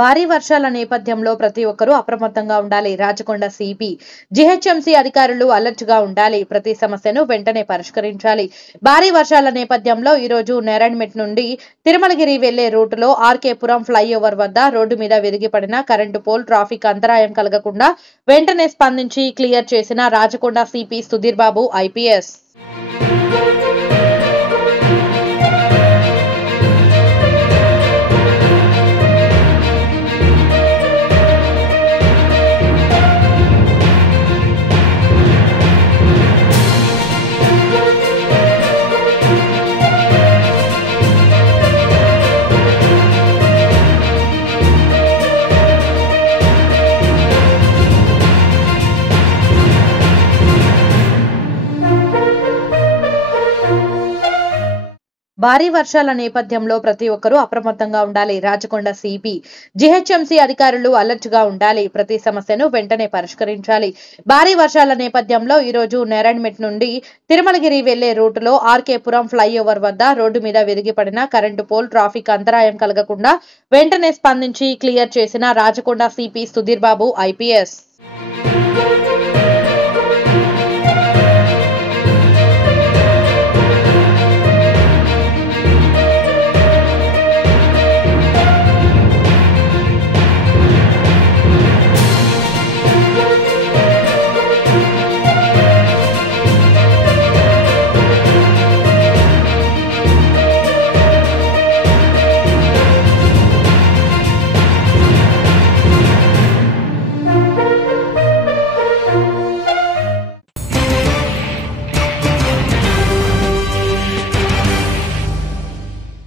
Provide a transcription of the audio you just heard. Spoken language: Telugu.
భారీ వర్షాల నేపథ్యంలో ప్రతి ఒక్కరూ అప్రమత్తంగా ఉండాలి. రాచకొండ సిపి, జీహెచ్ఎంసీ అధికారులు అలర్ట్ గా ఉండాలి. ప్రతి సమస్యను వెంటనే పరిష్కరించాలి. భారీ వర్షాల నేపథ్యంలో ఈ రోజు నేరాడ్మెట్ నుండి తిరుమలగిరి వెళ్లే రూటులో ఆర్కేపురం ఫ్లైఓవర్ వద్ద రోడ్డు మీద విరిగిపడిన కరెంటు పోల్ ట్రాఫిక్ అంతరాయం కలగకుండా వెంటనే స్పందించి క్లియర్ చేసిన రాచకొండ సిపి సుధీర్ బాబు ఐపీఎస్. భారీ వర్షాల నేపథ్యంలో ప్రతి ఒక్కరూ అప్రమత్తంగా ఉండాలి. రాచకొండ సిపి, జీహెచ్ఎంసీ అధికారులు అలర్ట్ గా ఉండాలి. ప్రతి సమస్యను వెంటనే పరిష్కరించాలి. భారీ వర్షాల నేపథ్యంలో ఈ రోజు నేరాడ్మెట్ నుండి తిరుమలగిరి వెళ్లే రూటులో ఆర్కేపురం ఫ్లైఓవర్ వద్ద రోడ్డు మీద విరిగిపడిన కరెంటు పోల్ ట్రాఫిక్ అంతరాయం కలగకుండా వెంటనే స్పందించి క్లియర్ చేసిన రాచకొండ సిపి సుధీర్ బాబు ఐపీఎస్.